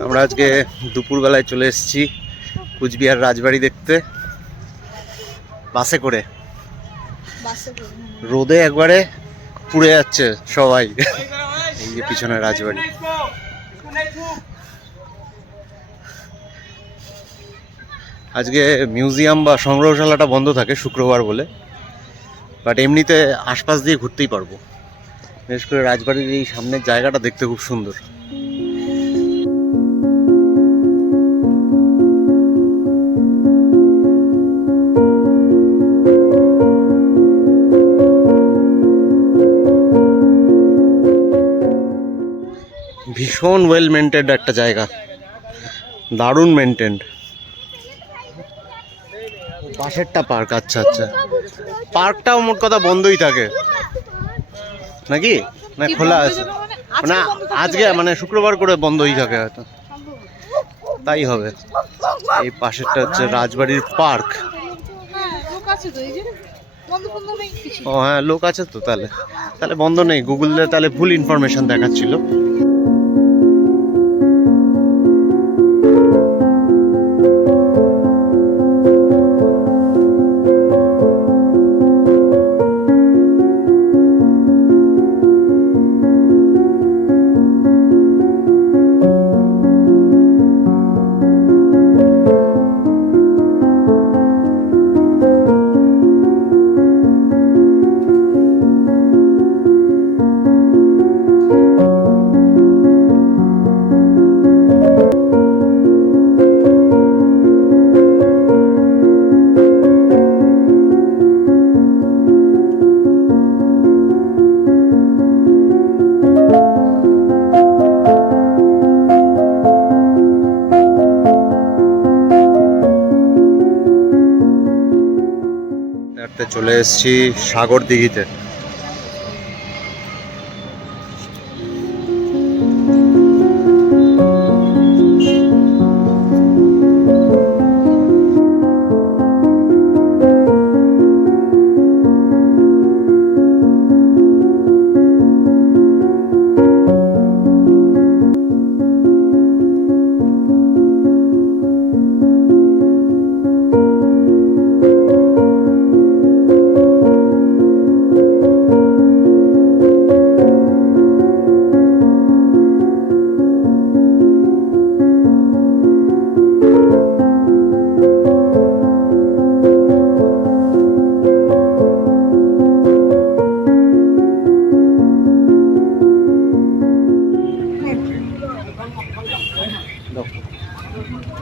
আমরা আজকে দুপুরবেলায় চলে এসেছি কুচবিহার রাজবাড়ি দেখতে বাসে করে। রোদে একবারে পুড়ে যাচ্ছে সবাই। এই যে পিছনে রাজবাড়ি। আজকে মিউজিয়াম বা সংগ্রহশালাটা বন্ধ থাকে শুক্রবার বলে, বাট এমনিতে আশপাশ দিয়ে ঘুরতেই পারবো। বিশেষ করে রাজবাড়ির এই সামনের জায়গাটা দেখতে খুব সুন্দর। ভীষণ ওয়েল মেনটেন্ড একটা জায়গা, দারুণ মেনটেন্ড। পাশেরটা পার্ক। আচ্ছা আচ্ছা, পার্কটাও মোট কথা বন্ধই থাকে নাকি, না খোলা আছে? না আজকে মানে শুক্রবার করে বন্ধই থাকে হয়তো, তাই হবে। এই পাশেরটা হচ্ছে রাজবাড়ির পার্ক। ও হ্যাঁ, লোক আছে তো, তাহলে তাহলে বন্ধ নেই। গুগলে তাহলে ভুল ইনফরমেশন দেখাচ্ছিল। চলে এসেছি সাগর দিঘিতে।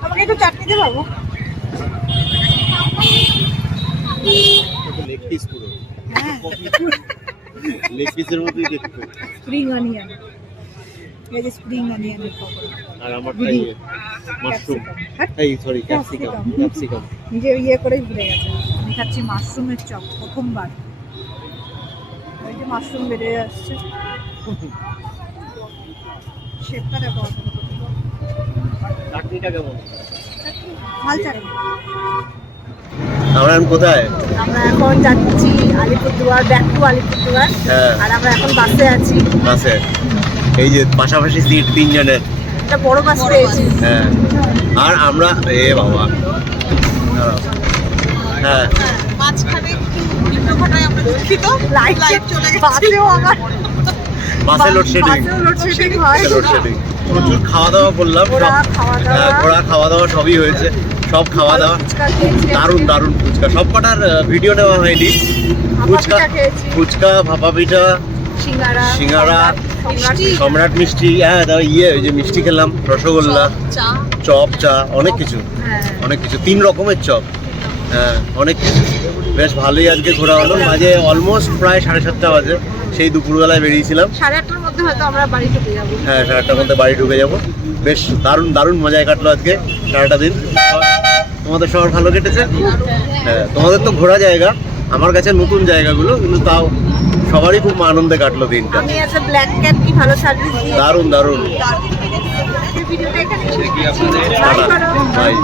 আমাকে একটু চাটনি দে বাবু। লেগ পিস পুরো, লেগ পিসের মতোই দেখতে। স্প্রিং অনিয়ন, এই যে স্প্রিং অনিয়নের পকোড়া। আর আমারটা মাশরুম, এই সরি ক্যাপসিকাম। নিজে ইয়ে করেই ভুলে গেছে। আমি খাচ্ছি মাশরুমের চপ, প্রথমবার। ওই যে মাশরুম বেড়ে আসছে, শেপটা দেখো। চাটনিটা কেমন? ঝাল চাটনি। আমরা এখন কোথায়? আমরা এখন যাচ্ছি আলিপুরদুয়ার, ব্যাক টু আলিপুরদুয়ার। আর আমরা এখন বাসে আছি। বাসে এই যে পাশাপাশি সিট তিনজনের, একটা বড় বাস পেয়েছি। হ্যাঁ, আর আমরা এ বাবা, হ্যাঁ মাঝখানে একটু বিঘ্নঘটায় আমরা দুঃখিত। লাইট চলে গেছে। বাসেও আবার বাসে লোডশেডিং হয়। প্রচুর খাওয়া দাওয়া করলাম, ঘোরা খাওয়া দাওয়া সবই হয়েছে। সব খাওয়া দাওয়া দারুণ দারুণ। ফুচকা সব কটার ভিডিও নেওয়া হয়নি। ফুচকা, ভাপা পিঠা, সিঙ্গারা, সম্রাট মিষ্টি, হ্যাঁ ইয়ে ওই যে মিষ্টি খেলাম, রসগোল্লা, চপ, চা, অনেক কিছু। 3 রকমের চপ, হ্যাঁ অনেক কিছু। বেশ ভালোই আজকে ঘোরা হলো। বাজে অলমোস্ট প্রায় 7:30 বাজে। সেই দুপুরবেলায় বেরিয়েছিলাম, 8:30টার মধ্যে হয়তো আমরা বাড়ি ঢুকে যাবো। হ্যাঁ 8:30টার মধ্যে বাড়ি ঢুকে যাবো। বেশ দারুণ দারুণ মজায় কাটলো আজকে সারাটা দিন। তোমাদের সবার ভালো কেটেছে? হ্যাঁ, তোমাদের তো ঘোরা জায়গা, আমার কাছে নতুন জায়গাগুলো, কিন্তু তাও সবারই খুব আনন্দে কাটলো দিনটা। আমি এজ এ ব্ল্যাক ক্যাট কি ভালো সার্ভিস দিয়ে দারুণ দারুণ। ভিডিওটা এখানে শেষ করছি। বাই।